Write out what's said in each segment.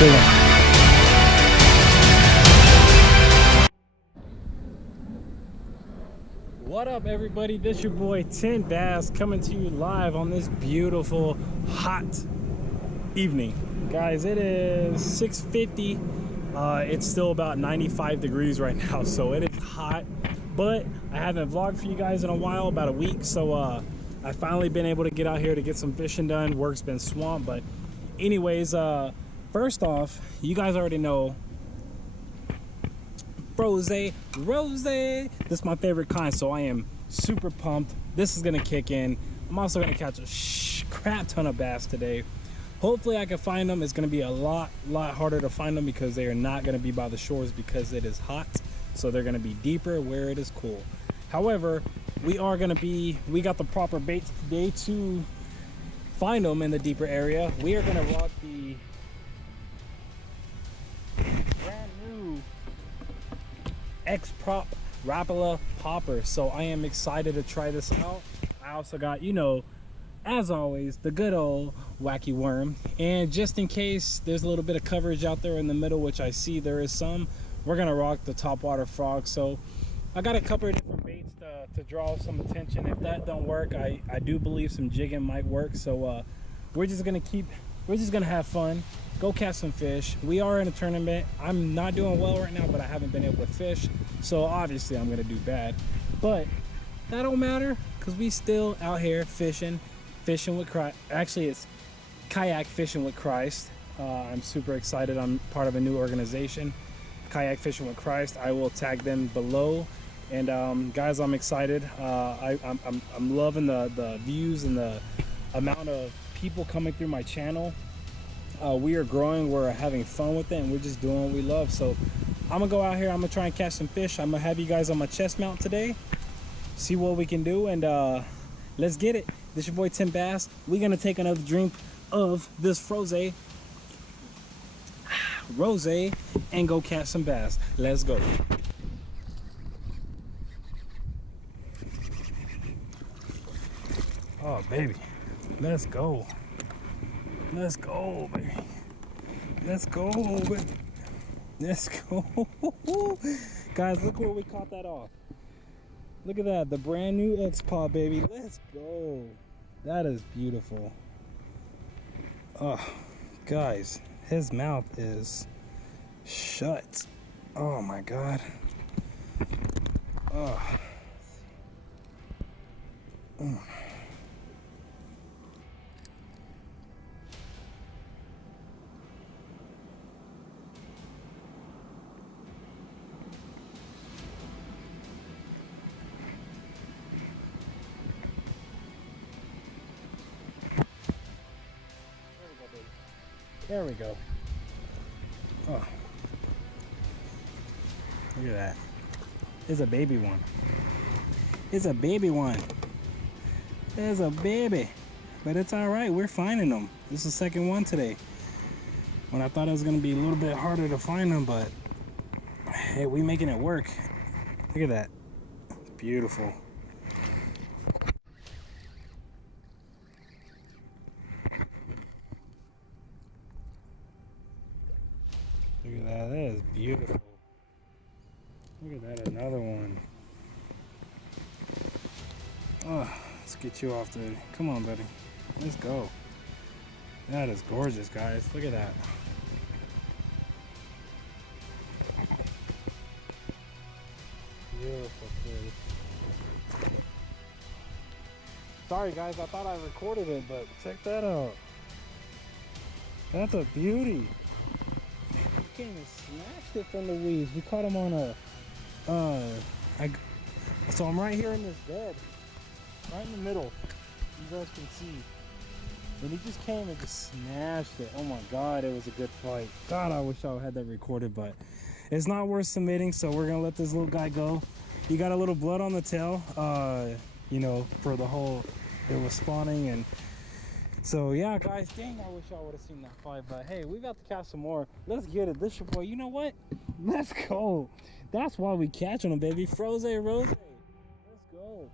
Big one. What up, everybody? This your boy Tin Bass coming to you live on this beautiful hot evening. Guys, it is 6:50. It's still about 95 degrees right now, so it is hot, but I haven't vlogged for you guys in a while, about a week. So I finally been able to get out here to get some fishing done. Work's been swamped, but anyways, first off, you guys already know Rose. This is my favorite kind, so I am super pumped. This is gonna kick in. I'm also gonna catch a crap ton of bass today. Hopefully I can find them. It's gonna be a lot harder to find them because they are not gonna be by the shores because it is hot. So they're gonna be deeper where it is cool. However, we got the proper baits today to find them in the deeper area. We are gonna rock the brand new X-Prop Rapala popper. So I am excited to try this out. I also got, you know, as always, the good old wacky worm. And just in case there's a little bit of coverage out there in the middle, which I see there is some, we're gonna rock the topwater frog. So I got a couple of different baits to draw some attention. If that don't work, I do believe some jigging might work. So we're just gonna have fun, go catch some fish. We are in a tournament. I'm not doing well right now, but I haven't been able to fish, so obviously I'm gonna do bad, but that don't matter because we still out here fishing with Christ. Actually, it's Kayak Fishing with Christ. I'm super excited. I'm part of a new organization, Kayak Fishing with Christ. I will tag them below. And guys, I'm excited. I'm loving the views and the amount of people coming through my channel. We are growing, we're having fun with it, and we're just doing what we love. So I'm gonna go out here, I'm gonna try and catch some fish. I'm gonna have you guys on my chest mount today, see what we can do, and let's get it. This your boy Tin Bass. We're gonna take another drink of this rose and go catch some bass. Let's go. Oh baby, let's go. Let's go, baby. Let's go, baby. Let's go. Guys, look where we caught that off. Look at that, the brand new X-Prop, baby. Let's go. That is beautiful. Oh, guys, his mouth is shut. Oh my God. Oh. There we go. Oh, look at that. It's a baby one. It's a baby one. It's a baby. But it's all right. We're finding them. This is the second one today. When I thought it was going to be a little bit harder to find them, but hey, we making it work. Look at that. Beautiful. Look at that, that is beautiful. Look at that, another one. Oh, let's get you off there. Come on, buddy. Let's go. That is gorgeous, guys. Look at that. Beautiful fish. Sorry, guys, I thought I recorded it, but check that out. That's a beauty. Came and snatched it from the weeds. We caught him on a so I'm right here in this bed, right in the middle, you guys can see, and he just came and just smashed it. Oh my God, it was a good fight. God, I wish I had that recorded, but it's not worth submitting, so we're gonna let this little guy go. He got a little blood on the tail, you know, for the whole, it was spawning. And so yeah, guys, dang, I wish I would have seen that fight, but hey, we got to catch some more. Let's get it. This your boy. You know what? Let's go. That's why we catching them, baby. Rose. Let's go.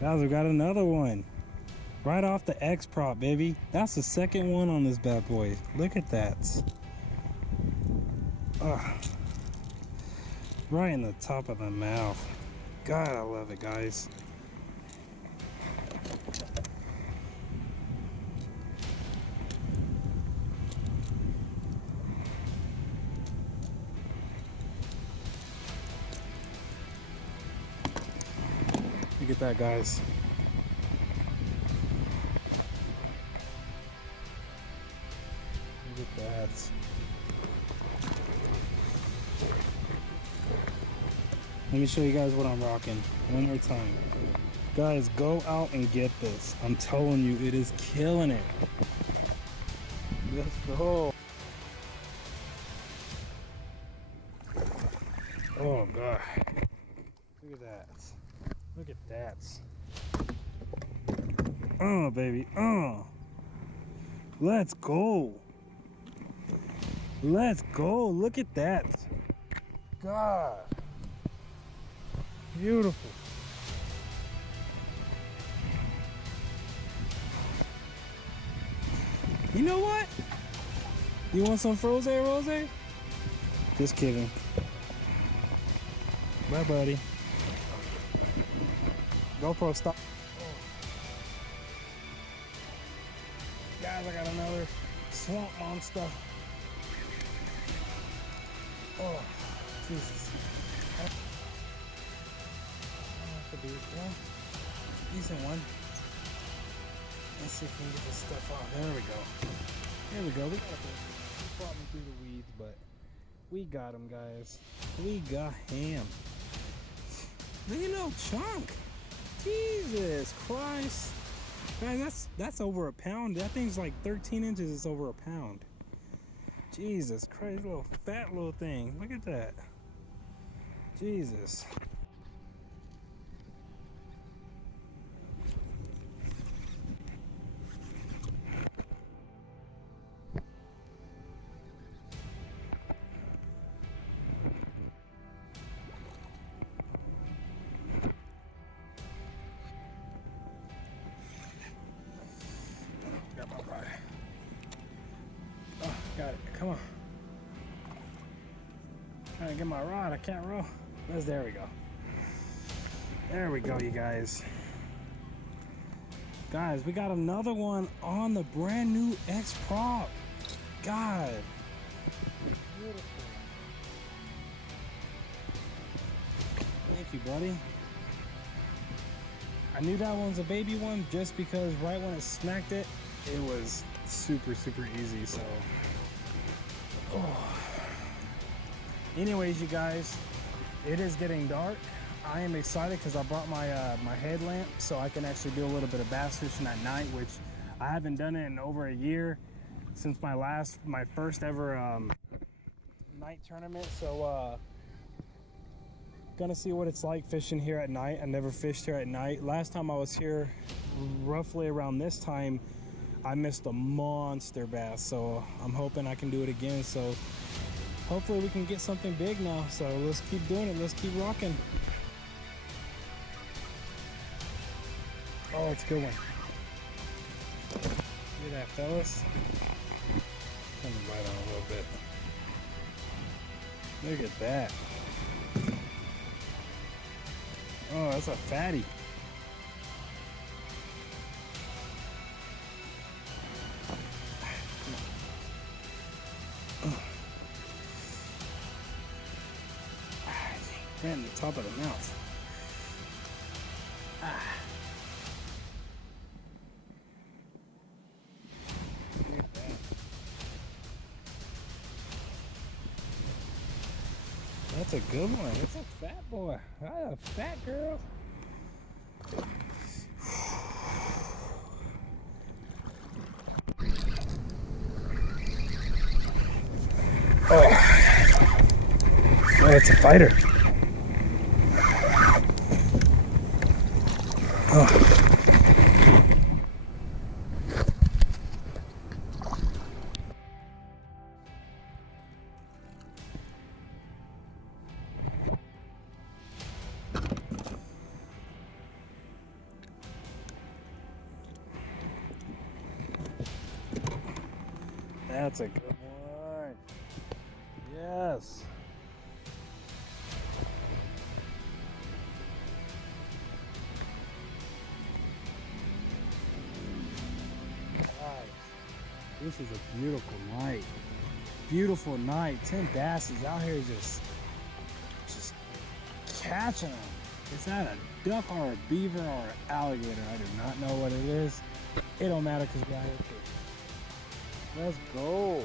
Guys, we got another one. Right off the X prop, baby. That's the second one on this bad boy. Look at that. Right in the top of the mouth. God, I love it, guys. Look at that, guys. Look at that. Let me show you guys what I'm rocking one more time. Guys, go out and get this. I'm telling you, it is killing it. Let's go. Oh, God. Look at that. Look at that. Oh, baby. Oh. Let's go. Let's go. Look at that. God. Beautiful. You know what? You want some Froze Rose? Just kidding. Bye, buddy. GoPro, stop. Guys, I got another swamp monster. Oh, Jesus. Could be one. Decent one. Let's see if we can get this stuff off. There we go. There we go. We got it. Fought me through the weeds, but we got him, guys. We got him. Look at no chunk. Jesus Christ. Guys, that's over a pound. That thing's like 13 inches. It's over a pound. Jesus Christ, little fat little thing. Look at that. Jesus. Oh, got it. Come on. Trying to get my rod. I can't roll. There we go. There we go, you guys. Guys, we got another one on the brand new X prop. God. Beautiful. Thank you, buddy. I knew that one's a baby one just because right when it smacked it, it was super easy. So anyways, you guys, it is getting dark. I am excited because I brought my my headlamp so I can actually do a little bit of bass fishing at night, which I haven't done it in over a year since my first ever night tournament. So gonna see what it's like fishing here at night. I never fished here at night. Last time I was here roughly around this time, I missed a monster bass, so I'm hoping I can do it again. So hopefully we can get something big now. So let's keep doing it. Let's keep rocking. Oh, it's a good one. See that, fellas? Let me bite on a little bit. Look at that. Oh, that's a fatty. Right in the top of the mouth. That's a good one. It's a fat boy. A fat girl. Oh, it's a fighter. Oh. That's a good one. Yes. Guys, this is a beautiful night. Beautiful night. 10 bass is out here just catching them. Is that a duck or a beaver or an alligator? I do not know what it is. It don't matter because we're out here fishing. Let's go.